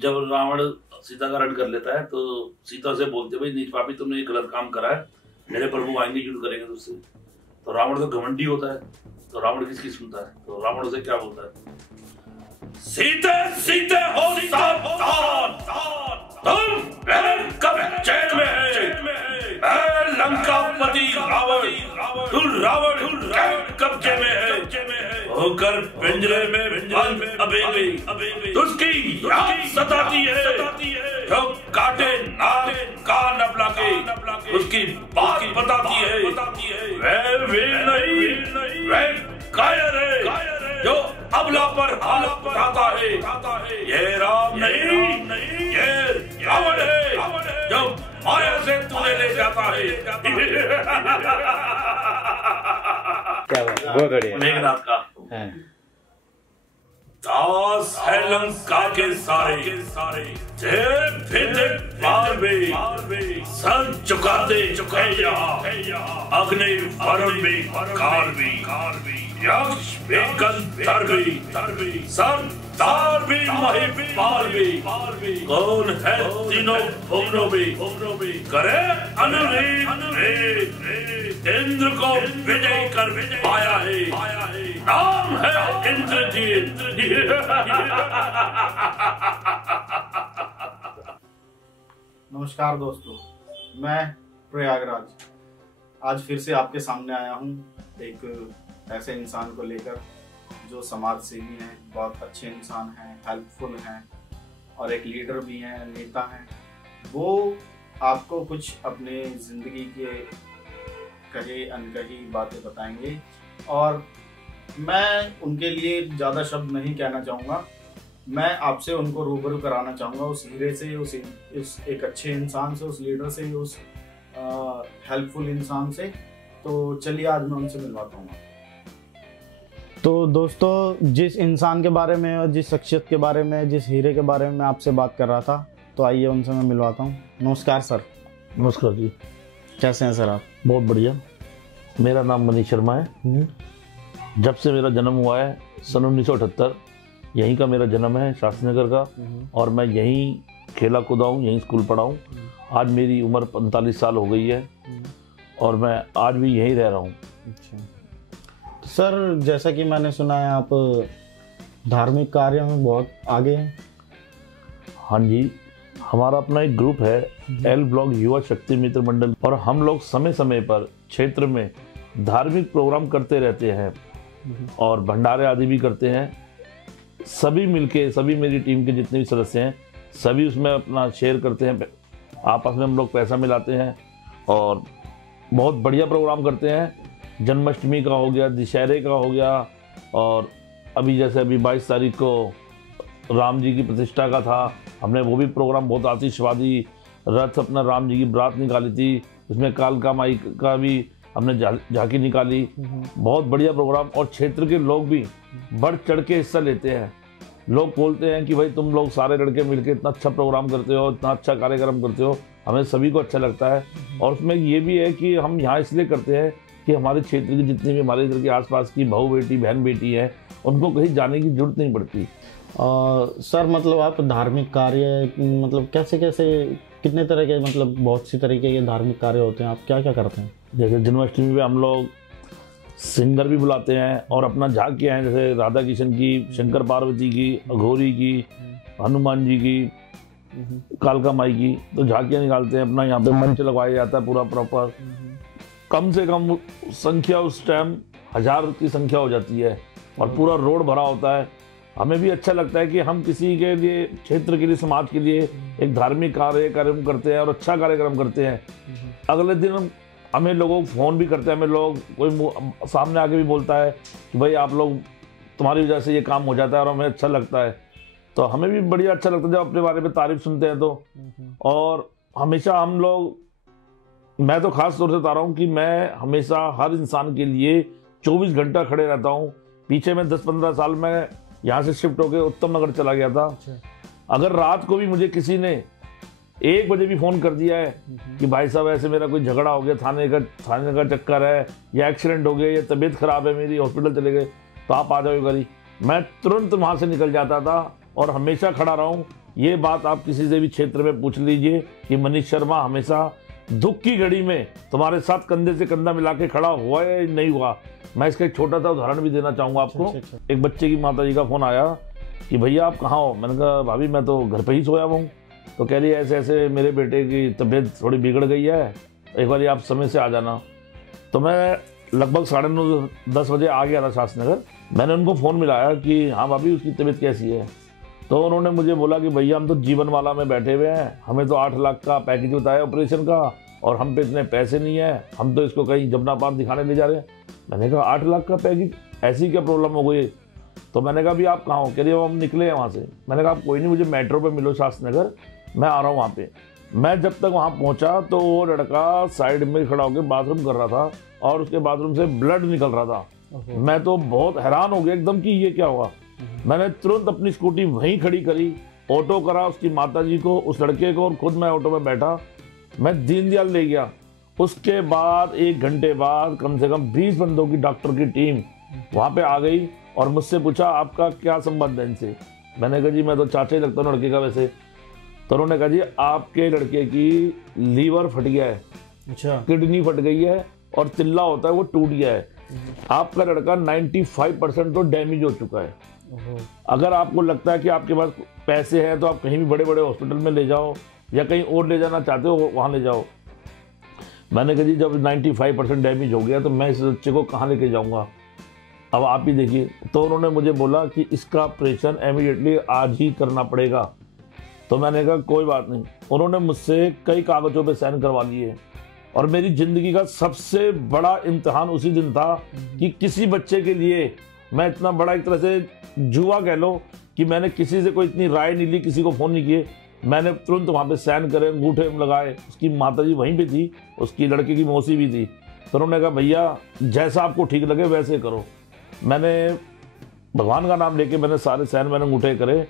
जब रावण सीता का रण कर लेता है तो सीता से बोलते भाई नीच पापी तुमने ये गलत काम करा है, मेरे प्रभु आएंगे युद्ध करेंगे तुझसे। तो रावण तो घमंडी होता है, तो रावण किसकी सुनता है? तो रावण उसे क्या बोलता है? सीते सीते हो सावधान, तुम कब्जे में है, लंकापति रावण, तू रावण कब्जे में है, होकर पिंजरे में बंद अबेली उसकी याद सताती है, जो काटे नाक कान अपना के उसकी बात बताती है। वह वीर नहीं, वह कायर है जो अबला पर हाथ उठाता है। ये राम नहीं, ये रावण है जो माया से तुझे ले जाता है। क्या बात, बहुत बढ़िया। मेघनाथ का दास है लंका के सारे, सर झुकाते अग्नि वरुण भी कार भी यक्ष भी गंधर्व भी सरदार भी महिपाल भी, कौन है तीनों भुवनों भी करे अनुरीत, इंद्र को विजय कर पाया है, नाम है इंद्रजीत। नमस्कार दोस्तों, मैं प्रयागराज आज फिर से आपके सामने आया हूँ एक ऐसे इंसान को लेकर जो समाज सेवी हैं, बहुत अच्छे इंसान हैं, हेल्पफुल हैं और एक लीडर भी हैं, नेता हैं। वो आपको कुछ अपने ज़िंदगी के कहे अनकही बातें बताएंगे और मैं उनके लिए ज़्यादा शब्द नहीं कहना चाहूँगा। मैं आपसे उनको रूबरू कराना चाहूँगा उस हीरे से, उस एक अच्छे इंसान से, उस लीडर से, उस हेल्पफुल इंसान से। तो चलिए आज मैं उनसे मिलवाता हूँ। तो दोस्तों, जिस इंसान के बारे में और जिस शख्सियत के बारे में, जिस हीरे के बारे में मैं आपसे बात कर रहा था, तो आइए उनसे मैं मिलवाता हूँ। नमस्कार सर। नमस्कार जी। कैसे हैं सर आप? बहुत बढ़िया। मेरा नाम मनीष शर्मा है। जब से मेरा जन्म हुआ है सन 1978, यहीं का मेरा जन्म है, शास्त्री नगर का, और मैं यहीं खेला कूदा हूँ, यहीं स्कूल पढ़ा हूँ। आज मेरी उम्र 45 साल हो गई है और मैं आज भी यहीं रह रहा हूँ। तो सर, जैसा कि मैंने सुना है आप धार्मिक कार्यों में बहुत आगे हैं। हाँ जी, हमारा अपना एक ग्रुप है एल ब्लॉक युवा शक्ति मित्र मंडल, और हम लोग समय समय पर क्षेत्र में धार्मिक प्रोग्राम करते रहते हैं और भंडारे आदि भी करते हैं। सभी मिलके, सभी मेरी टीम के जितने भी सदस्य हैं, सभी उसमें अपना शेयर करते हैं। आपस में हम लोग पैसा मिलाते हैं और बहुत बढ़िया प्रोग्राम करते हैं। जन्माष्टमी का हो गया, दशहरे का हो गया, और अभी जैसे अभी 22 तारीख को राम जी की प्रतिष्ठा का था, हमने वो भी प्रोग्राम बहुत आतिशबाजी रथ अपना राम जी की बारात निकाली थी। उसमें कालका माई का भी हमने झांकी निकाली। बहुत बढ़िया प्रोग्राम, और क्षेत्र के लोग भी बढ़ चढ़ के हिस्सा लेते हैं। लोग बोलते हैं कि भाई तुम लोग सारे लड़के मिलके इतना अच्छा प्रोग्राम करते हो, इतना अच्छा कार्यक्रम करते हो, हमें सभी को अच्छा लगता है। और उसमें ये भी है कि हम यहाँ इसलिए करते हैं कि हमारे क्षेत्र की जितनी भी हमारे इधर के आसपास की बहू बेटी बहन बेटी है, उनको कहीं जाने की जरूरत नहीं पड़ती। सर, मतलब आप धार्मिक कार्य मतलब कैसे कैसे, कितने तरह के, मतलब बहुत सी तरीके के धार्मिक कार्य होते हैं, आप क्या क्या करते हैं? जैसे जन्माष्टमी पे हम लोग सिंगर भी बुलाते हैं और अपना झांकियाँ हैं, जैसे राधा कृष्ण की, शंकर पार्वती की, अघोरी की, हनुमान जी की, कालका माई की, तो झांकियाँ निकालते हैं। अपना यहाँ पे मंच लगवाया जाता है पूरा प्रॉपर। कम से कम संख्या उस टाइम 1000 की संख्या हो जाती है और पूरा रोड भरा होता है। हमें भी अच्छा लगता है कि हम किसी के लिए, क्षेत्र के लिए, समाज के लिए एक धार्मिक कार्यक्रम करते हैं और अच्छा कार्यक्रम करते हैं। अगले दिन हमें लोगों को फ़ोन भी करते हैं, हमें लोग कोई सामने आके भी बोलता है कि भाई आप लोग, तुम्हारी वजह से ये काम हो जाता है, और हमें अच्छा लगता है। तो हमें भी बढ़िया अच्छा लगता है जब अपने बारे में तारीफ सुनते हैं तो। और हमेशा हम लोग, मैं तो खास तौर से बता रहा हूँ कि मैं हमेशा हर इंसान के लिए 24 घंटा खड़े रहता हूँ। पीछे मैं 10-15 साल में यहाँ से शिफ्ट होकर उत्तम नगर चला गया था। अगर रात को भी मुझे किसी ने 1 बजे भी फ़ोन कर दिया है कि भाई साहब ऐसे मेरा कोई झगड़ा हो गया, थाने का चक्कर है, या एक्सीडेंट हो गया, या तबीयत ख़राब है मेरी, हॉस्पिटल चले गए, तो आप आ जाओ करी, मैं तुरंत वहाँ से निकल जाता था और हमेशा खड़ा रहा हूँ। ये बात आप किसी से भी क्षेत्र में पूछ लीजिए कि मनीष शर्मा हमेशा दुख की घड़ी में तुम्हारे साथ कंधे से कंधा मिला के खड़ा हुआ है या नहीं हुआ। मैं इसका एक छोटा सा उदाहरण भी देना चाहूंगा आपको। एक बच्चे की माता जी का फोन आया कि भैया आप कहाँ हो। मैंने कहा भाभी मैं तो घर पे ही सोया हुआ हूँ। तो कह रही है ऐसे ऐसे मेरे बेटे की तबीयत थोड़ी बिगड़ गई है, एक बार आप समय से आ जाना। तो मैं लगभग 9:30-10 बजे आ गया था शास्त्रनगर। मैंने उनको फ़ोन मिलाया कि हाँ भाभी उसकी तबीयत कैसी है। तो उन्होंने मुझे बोला कि भैया हम तो जीवन वाला में बैठे हुए हैं, हमें तो 8 लाख का पैकेज बताया ऑपरेशन का और हम पे इतने पैसे नहीं है, हम तो इसको कहीं जमुना पार दिखाने ले जा रहे हैं। मैंने कहा 8 लाख का पैकेज, ऐसी क्या प्रॉब्लम हो गई। तो मैंने कहा अभी आप कहाँ हो। कह रही हम निकले हैं वहाँ से। मैंने कहा आप कोई नहीं, मुझे मेट्रो पे मिलो शास्त्रनगर, मैं आ रहा हूँ वहाँ पे। मैं जब तक वहाँ पहुँचा तो वो लड़का साइड में खड़ा होकर बाथरूम कर रहा था और उसके बाथरूम से ब्लड निकल रहा था। मैं तो बहुत हैरान हो गया एकदम कि ये क्या हुआ। मैंने तुरंत अपनी स्कूटी वहीं खड़ी करी, ऑटो करा उसकी माता जी को, उस लड़के को, और खुद मैं ऑटो में बैठा। मैं दीनदयाल ले गया। उसके बाद 1 घंटे बाद कम से कम 20 बंदों की डॉक्टर की टीम वहाँ पे आ गई और मुझसे पूछा आपका क्या संबंध है इनसे। मैंने कहा जी मैं तो चाचा ही लगता हूँ लड़के का वैसे। तो उन्होंने कहा जी आपके लड़के की लीवर फट गया है, अच्छा, किडनी फट गई है और चिल्ला होता है वो टूट गया है। आपका लड़का 95% तो डैमेज हो चुका है। अगर आपको लगता है कि आपके पास पैसे हैं तो आप कहीं भी बड़े बड़े हॉस्पिटल में ले जाओ या कहीं और ले जाना चाहते हो वहाँ ले जाओ। मैंने कहा जी जब 95% डैमेज हो गया तो मैं इस बच्चे को कहाँ लेके जाऊँगा, अब आप ही देखिए। तो उन्होंने मुझे बोला कि इसका ऑपरेशन इमीडिएटली आज ही करना पड़ेगा। तो मैंने कहा कोई बात नहीं। उन्होंने मुझसे कई कागज़ों पे साइन करवा लिए और मेरी ज़िंदगी का सबसे बड़ा इम्तिहान उसी दिन था कि किसी बच्चे के लिए मैं इतना बड़ा एक तरह से जुआ कह लो कि मैंने किसी से कोई इतनी राय नहीं ली, किसी को फ़ोन नहीं किए। मैंने तुरंत वहाँ पे साइन करे, अंगूठे लगाए। उसकी माता जी वहीं पे थी, उसकी लड़के की मौसी भी थी। तो उन्होंने कहा भैया जैसा आपको ठीक लगे वैसे करो। मैंने भगवान का नाम लेके मैंने सारे साइन मैंने अंगूठे करे।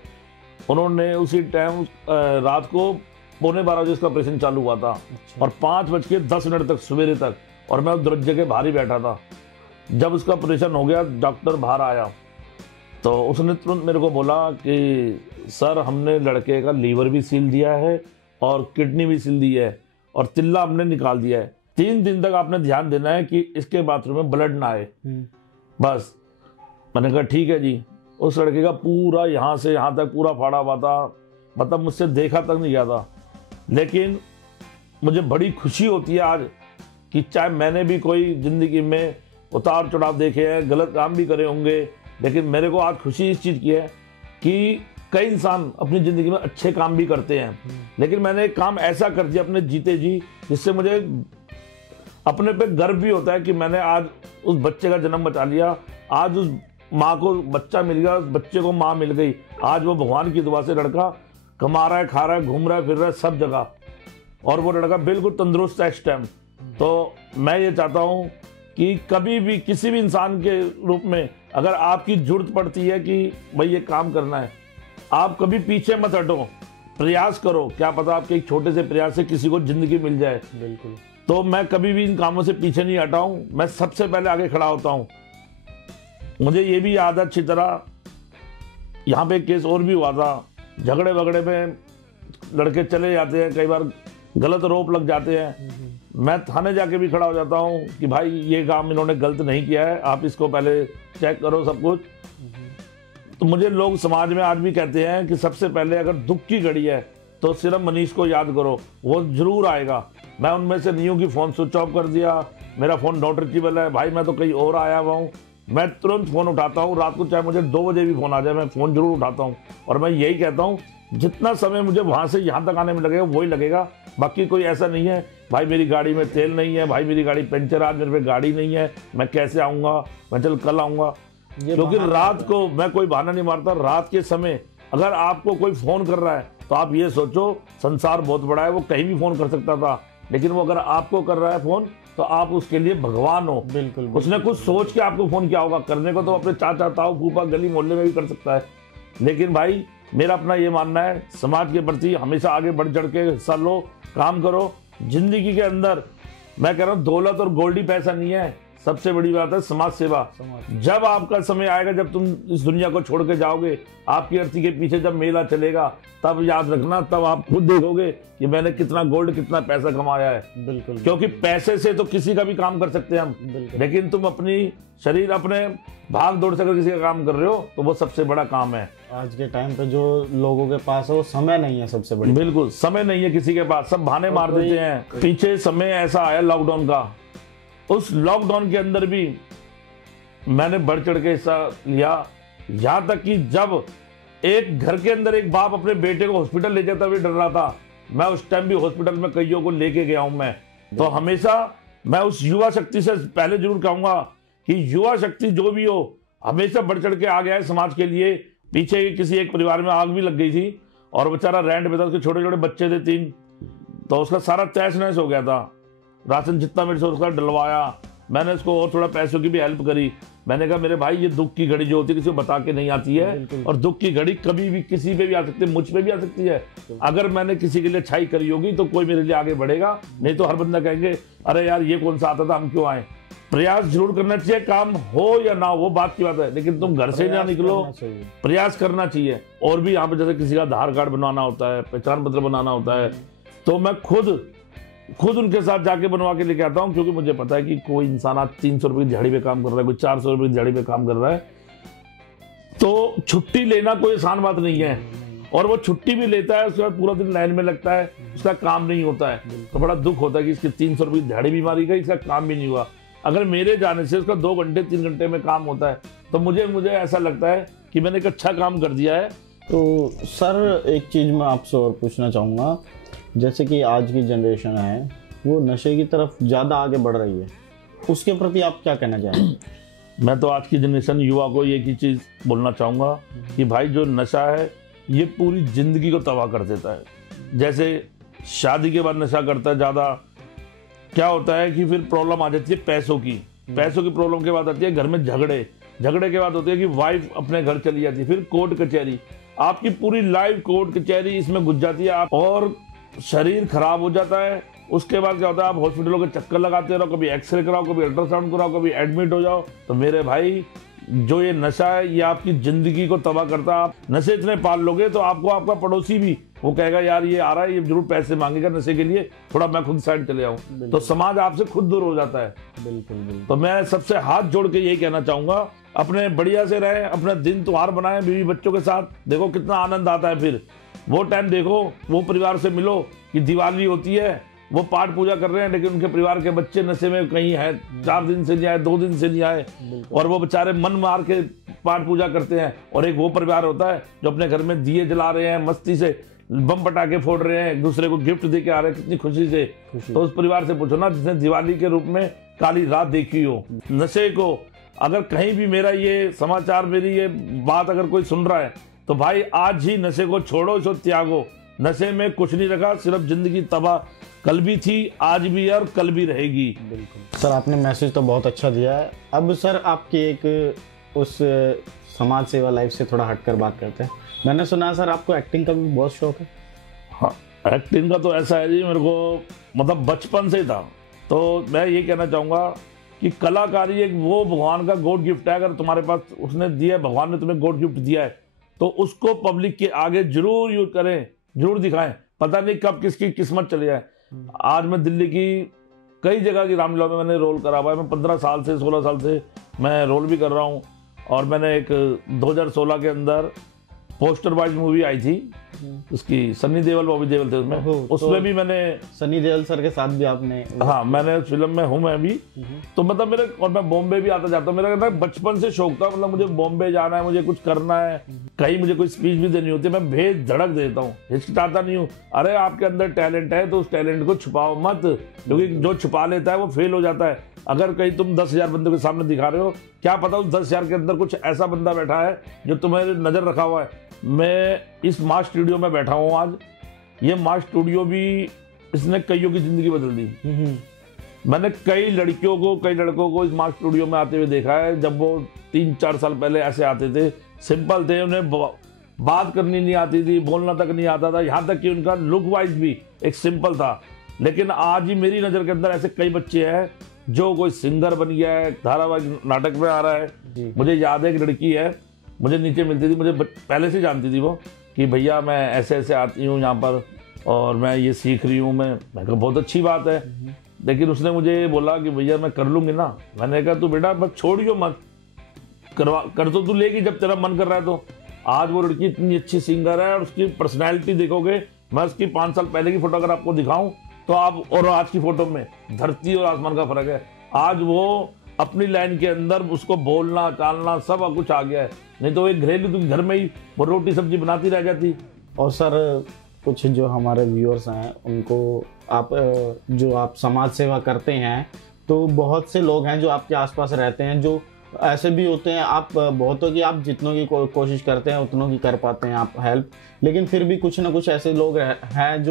उन्होंने उसी टाइम रात को 11:45 बजे उसका ऑपरेशन चालू हुआ था और 5:10 तक सवेरे तक, और मैं उस दरवाजे के बाहर ही बैठा था। जब उसका ऑपरेशन हो गया डॉक्टर बाहर आया तो उसने तुरंत मेरे को बोला कि सर हमने लड़के का लीवर भी सील दिया है और किडनी भी सील दी है और तिल्ला हमने निकाल दिया है। 3 दिन तक आपने ध्यान देना है कि इसके बाथरूम में ब्लड ना आए, बस। मैंने कहा ठीक है जी। उस लड़के का पूरा यहाँ से यहाँ तक पूरा फाड़ा हुआ था, मतलब मुझसे देखा तक नहीं गया था। लेकिन मुझे बड़ी खुशी होती है आज कि चाहे मैंने भी कोई ज़िंदगी में उतार चढ़ाव देखे हैं, गलत काम भी करे होंगे, लेकिन मेरे को आज खुशी इस चीज़ की है कि कई इंसान अपनी ज़िंदगी में अच्छे काम भी करते हैं, लेकिन मैंने एक काम ऐसा कर दिया अपने जीते जी जिससे मुझे अपने पे गर्व भी होता है कि मैंने आज उस बच्चे का जन्म बचा लिया। आज उस माँ को बच्चा मिल गया, उस बच्चे को माँ मिल गई। आज वो भगवान की दुआ से लड़का कमा रहा है, खा रहा है, घूम रहा है, फिर रहा है सब जगह, और वो लड़का बिल्कुल तंदुरुस्त है इस टाइम। तो मैं ये चाहता हूँ कि कभी भी किसी भी इंसान के रूप में अगर आपकी जरूरत पड़ती है कि भाई ये काम करना है, आप कभी पीछे मत हटो, प्रयास करो। क्या पता आपके एक छोटे से प्रयास से किसी को जिंदगी मिल जाए। बिल्कुल। तो मैं कभी भी इन कामों से पीछे नहीं हटा हूँ, मैं सबसे पहले आगे खड़ा होता हूँ। मुझे ये भी याद है अच्छी तरह, यहाँ पे एक केस और भी हुआ था, झगड़े वगड़े में लड़के चले जाते हैं, कई बार गलत आरोप लग जाते हैं। मैं थाने जाके भी खड़ा हो जाता हूँ कि भाई ये काम इन्होंने गलत नहीं किया है, आप इसको पहले चेक करो सब कुछ। तो मुझे लोग समाज में आज भी कहते हैं कि सबसे पहले अगर दुख की घड़ी है तो सिर्फ मनीष को याद करो, वो जरूर आएगा। मैं उनमें से नहीं हूँ कि फ़ोन स्विच ऑफ कर दिया, मेरा फ़ोन नॉट रीचेबल है, भाई मैं तो कहीं और आया हुआ हूँ। मैं तुरंत फ़ोन उठाता हूँ, रात को चाहे मुझे 2 बजे भी फ़ोन आ जाए, मैं फ़ोन जरूर उठाता हूँ। और मैं यही कहता हूँ जितना समय मुझे वहाँ से यहाँ तक आने में लगेगा वही लगेगा, बाकी कोई ऐसा नहीं है भाई मेरी गाड़ी में तेल नहीं है, भाई मेरी गाड़ी पंचर, आज मेरे पे गाड़ी नहीं है, मैं कैसे आऊँगा, मैं चल कल आऊँगा। क्योंकि रात को मैं कोई बहाना नहीं मारता। रात के समय अगर आपको कोई फ़ोन कर रहा है तो आप ये सोचो संसार बहुत बड़ा है, वो कहीं भी फ़ोन कर सकता था, लेकिन वो अगर आपको कर रहा है फ़ोन तो आप उसके लिए भगवान हो। बिल्कुल। उसने कुछ सोच के आपको फ़ोन किया होगा, करने को तो अपने चाचा ताऊ फूफा गली मोहल्ले में भी कर सकता है। लेकिन भाई मेरा अपना ये मानना है, समाज के प्रति हमेशा आगे बढ़ चढ़ के हिस्सा लो, काम करो। जिंदगी के अंदर मैं कह रहा हूँ दौलत और गोल्डी पैसा नहीं है, सबसे बड़ी बात है समाज सेवा। जब आपका समय आएगा, जब तुम इस दुनिया को छोड़ के जाओगे, आपकी अर्थी के पीछे जब मेला चलेगा, तब याद रखना, तब आप खुद देखोगे कि मैंने कितना गोल्ड, कितना पैसा कमाया है। बिल्कुल। क्योंकि पैसे से तो किसी का भी काम कर सकते हैं हम, लेकिन तुम अपनी शरीर, अपने भाग दौड़ से अगर किसी का काम कर रहे हो तो वो सबसे बड़ा काम है। आज के टाइम पे जो लोगों के पास है वो समय नहीं है, सबसे बड़ी। बिल्कुल समय नहीं है किसी के पास, सब बहाने मार देते हैं। पीछे समय ऐसा आया लॉकडाउन का, उस लॉकडाउन के अंदर भी मैंने बढ़ चढ़ के हिस्सा लिया। यहां तक कि जब एक घर के अंदर एक बाप अपने बेटे को हॉस्पिटल ले जाता हुए डर रहा था, मैं उस टाइम भी हॉस्पिटल में कईयों को लेके गया हूं मैं। तो हमेशा मैं उस युवा शक्ति से पहले जरूर कहूंगा कि युवा शक्ति जो भी हो, हमेशा बढ़ चढ़ के आ गया है समाज के लिए। पीछे किसी एक परिवार में आग भी लग गई थी और बेचारा रेंट पे था, उसके छोटे छोटे बच्चे थे 3, तो उसका सारा तहस नहस हो गया था। राशन जितना मेरे से उसका डलवाया, मैंने उसको और थोड़ा पैसों की भी हेल्प करी। मैंने कहा मेरे भाई, ये दुख की घड़ी जो होती है किसी को बता के नहीं आती है, और दुख की घड़ी कभी भी किसी पे भी आ सकती है, मुझ पे भी आ सकती है। अगर मैंने किसी के लिए अच्छाई करी होगी तो कोई मेरे लिए आगे बढ़ेगा, नहीं तो हर बंदा कहेंगे अरे यार ये कौन सा आता था, हम क्यों आए। प्रयास जरूर करना चाहिए, काम हो या ना हो बात की बात है, लेकिन तुम घर से ना निकलो, प्रयास करना चाहिए। और भी यहाँ पे जैसे किसी का आधार कार्ड बनवाना होता है, पहचान पत्र बनाना होता है, तो मैं खुद उनके साथ जाके बनवा के लेके आता हूँ, क्योंकि मुझे पता है कि कोई इंसान आज 300 रुपए की दिहाड़ी पे काम कर रहा है, कोई 400 रुपए की दिहाड़ी पे काम कर रहा है, तो छुट्टी लेना कोई आसान बात नहीं है। और वो छुट्टी भी लेता है, उसके बाद पूरा दिन लाइन में लगता है, उसका काम नहीं होता है, तो बड़ा दुख होता है कि इसकी 300 रुपए की दिहाड़ी भी मारी गई, इसका काम भी नहीं हुआ। अगर मेरे जाने से उसका 2 घंटे 3 घंटे में काम होता है, तो मुझे ऐसा लगता है कि मैंने एक अच्छा काम कर दिया है। तो सर एक चीज़ मैं आपसे और पूछना चाहूँगा, जैसे कि आज की जनरेशन है वो नशे की तरफ ज़्यादा आगे बढ़ रही है, उसके प्रति आप क्या कहना चाहेंगे? मैं तो आज की जनरेशन युवा को एक ही चीज़ बोलना चाहूँगा कि भाई जो नशा है ये पूरी ज़िंदगी को तबाह कर देता है। जैसे शादी के बाद नशा करता है ज़्यादा, क्या होता है कि फिर प्रॉब्लम आ जाती है पैसों की प्रॉब्लम के बाद आती है घर में झगड़े के बाद होती है कि वाइफ अपने घर चली जाती है, फिर कोर्ट कचहरी, आपकी पूरी लाइफ कोर्ट कचहरी इसमें घुस जाती है आप, और शरीर खराब हो जाता है। उसके बाद क्या होता है, आप हॉस्पिटलों के चक्कर लगाते रहो, कभी एक्सरे कराओ, कभी अल्ट्रासाउंड कराओ, कभी एडमिट हो जाओ। तो मेरे भाई जो ये नशा है ये आपकी जिंदगी को तबाह करता है। आप नशे इतने पाल लोगे तो आपको आपका पड़ोसी भी वो कहेगा यार ये आ रहा है, ये जरूर पैसे मांगेगा नशे के लिए, थोड़ा मैं खुद साइड चले आऊं, तो समाज आपसे खुद दूर हो जाता है। बिल्कुल। तो मैं सबसे हाथ जोड़ के यही कहना चाहूंगा, अपने बढ़िया से रहे, अपना दिन त्योहार बनाएं बीवी बच्चों के साथ, देखो कितना आनंद आता है। फिर वो टाइम देखो, वो परिवार से मिलो कि दिवाली होती है, वो पाठ पूजा कर रहे हैं, लेकिन उनके परिवार के बच्चे नशे में कहीं है, 4 दिन से नहीं आए, 2 दिन से नहीं आए, और वो बेचारे मन मार के पाठ पूजा करते हैं। और एक वो परिवार होता है जो अपने घर में दिए जला रहे हैं, मस्ती से बम पटाखे फोड़ रहे हैं, एक दूसरे को गिफ्ट दे के आ रहे हैं कितनी खुशी से। तो उस परिवार से पूछो ना जिसने दिवाली के रूप में काली रात देखी हो। नशे को अगर कहीं भी मेरा ये समाचार, मेरी ये बात अगर कोई सुन रहा है, तो भाई आज ही नशे को छोड़ो, इसको त्यागो। नशे में कुछ नहीं रखा, सिर्फ जिंदगी तबाह कल भी थी, आज भी है और कल भी रहेगी। बिल्कुल सर, आपने मैसेज तो बहुत अच्छा दिया है। अब सर आपकी एक उस समाज सेवा लाइफ से थोड़ा हटकर बात करते हैं। मैंने सुना है सर आपको एक्टिंग का भी बहुत शौक है। हाँ, एक्टिंग का तो ऐसा है जी, मेरे को मतलब बचपन से था। तो मैं ये कहना चाहूँगा कि कलाकारी एक वो भगवान का गॉड गिफ्ट है। अगर तुम्हारे पास उसने दिया है, भगवान ने तुम्हें गॉड गिफ्ट दिया है, तो उसको पब्लिक के आगे जरूर यूज करें, जरूर दिखाएं। पता नहीं कब किसकी किस्मत चली जाए। आज मैं दिल्ली की कई जगह की रामलीला में मैंने रोल करा हुआ है। मैं 15 साल से 16 साल से मैं रोल भी कर रहा हूँ। और मैंने एक 2016 के अंदर पोस्टर वाइज मूवी आई थी, उसकी सनी देओल बॉबी देओल थे उसमें तो भी मैंने सनी देओल सर के साथ भी आपने। हाँ, मैंने उस फिल्म में हूँ मैं भी। तो मतलब मेरे, और मैं बॉम्बे भी आता जाता हूँ। मेरा बचपन से शौक था, मतलब मुझे बॉम्बे जाना है, मुझे कुछ करना है, कहीं मुझे कोई स्पीच भी देनी होती है, मैं भेद धड़क देता हूँ, हिचकिचाता नहीं हूँ। अरे आपके अंदर टैलेंट है तो उस टैलेंट को छुपाओ मत, क्योंकि जो छुपा लेता है वो फेल हो जाता है। अगर कहीं तुम 10,000 बंदों के सामने दिखा रहे हो, क्या पता उस 10,000 के अंदर कुछ ऐसा बंदा बैठा है जो तुम्हें नजर रखा हुआ है। मैं इस मास स्टूडियो में बैठा हूँ आज। ये मास स्टूडियो भी इसने कईयों की जिंदगी बदल दी। मैंने कई लड़कियों को, कई लड़कों को इस मास स्टूडियो में आते हुए देखा है। जब वो 3-4 साल पहले ऐसे आते थे, सिंपल थे, उन्हें बात करनी नहीं आती थी, बोलना तक नहीं आता था, यहाँ तक कि उनका लुक वाइज भी एक सिंपल था। लेकिन आज ही मेरी नज़र के अंदर ऐसे कई बच्चे हैं जो कोई सिंगर बन गया है, धारावाहिक नाटक में आ रहा है। जी। मुझे याद है एक लड़की है, मुझे नीचे मिलती थी, मुझे पहले से जानती थी वो कि भैया मैं ऐसे ऐसे आती हूँ यहाँ पर और मैं ये सीख रही हूँ। मैं कहा बहुत अच्छी बात है, लेकिन उसने मुझे बोला कि भैया मैं कर लूँगी ना। मैंने कहा तू बेटा बस छोड़ियो मत, कर तो तू लेगी जब तेरा मन कर रहा है। तो आज वो लड़की इतनी अच्छी सिंगर है और उसकी पर्सनैलिटी देखोगे, मैं उसकी 5 साल पहले की फोटो अगर आपको दिखाऊं तो आप, और आज की फोटो में धरती और आसमान का फर्क है। आज वो अपनी लाइन के अंदर, उसको बोलना चालना सब कुछ आ गया है, नहीं तो एक घरेलू तो घर में ही वो रोटी सब्जी बनाती रह जाती। और सर कुछ जो हमारे व्यूअर्स हैं उनको आप जो आप समाज सेवा करते हैं, तो बहुत से लोग हैं जो आपके आसपास रहते हैं, जो ऐसे भी होते हैं, आप बहुतों की आप जितनों की कोशिश करते हैं उतनों की कर पाते हैं आप हेल्प, लेकिन फिर भी कुछ ना कुछ ऐसे लोग हैं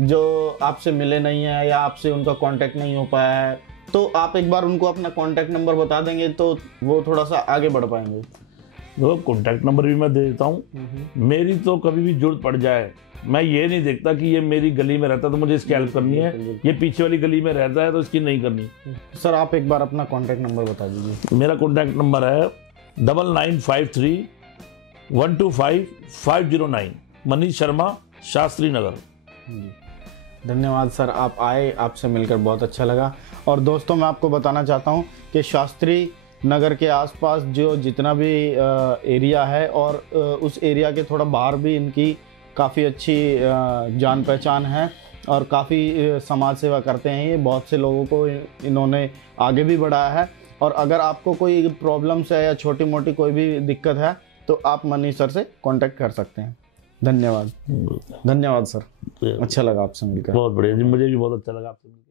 जो आपसे मिले नहीं है या आपसे उनका कांटेक्ट नहीं हो पाया है। तो आप एक बार उनको अपना कांटेक्ट नंबर बता देंगे तो वो थोड़ा सा आगे बढ़ पाएंगे। देखो कॉन्टैक्ट नंबर भी मैं दे देता हूँ। मेरी तो कभी भी जरूरत पड़ जाए, मैं ये नहीं देखता कि ये मेरी गली में रहता है तो मुझे इसकी हेल्प करनी है, ये पीछे वाली गली में रहता है तो इसकी नहीं करनी। सर आप एक बार अपना कांटेक्ट नंबर बता दीजिए। मेरा कांटेक्ट नंबर है 9953 125 509, मनीष शर्मा, शास्त्री नगर। धन्यवाद सर, आप आए, आपसे मिलकर बहुत अच्छा लगा। और दोस्तों मैं आपको बताना चाहता हूँ कि शास्त्री नगर के आसपास जो जितना भी एरिया है और उस एरिया के थोड़ा बाहर भी इनकी काफ़ी अच्छी जान पहचान है और काफ़ी समाज सेवा करते हैं ये। बहुत से लोगों को इन्होंने आगे भी बढ़ाया है। और अगर आपको कोई प्रॉब्लम्स है या छोटी मोटी कोई भी दिक्कत है तो आप मनीष सर से कांटेक्ट कर सकते हैं। धन्यवाद। धन्यवाद सर, अच्छा लगा आपसे मिलकर। बहुत बढ़िया जी, मुझे भी बहुत अच्छा लगा आपसे मिलकर।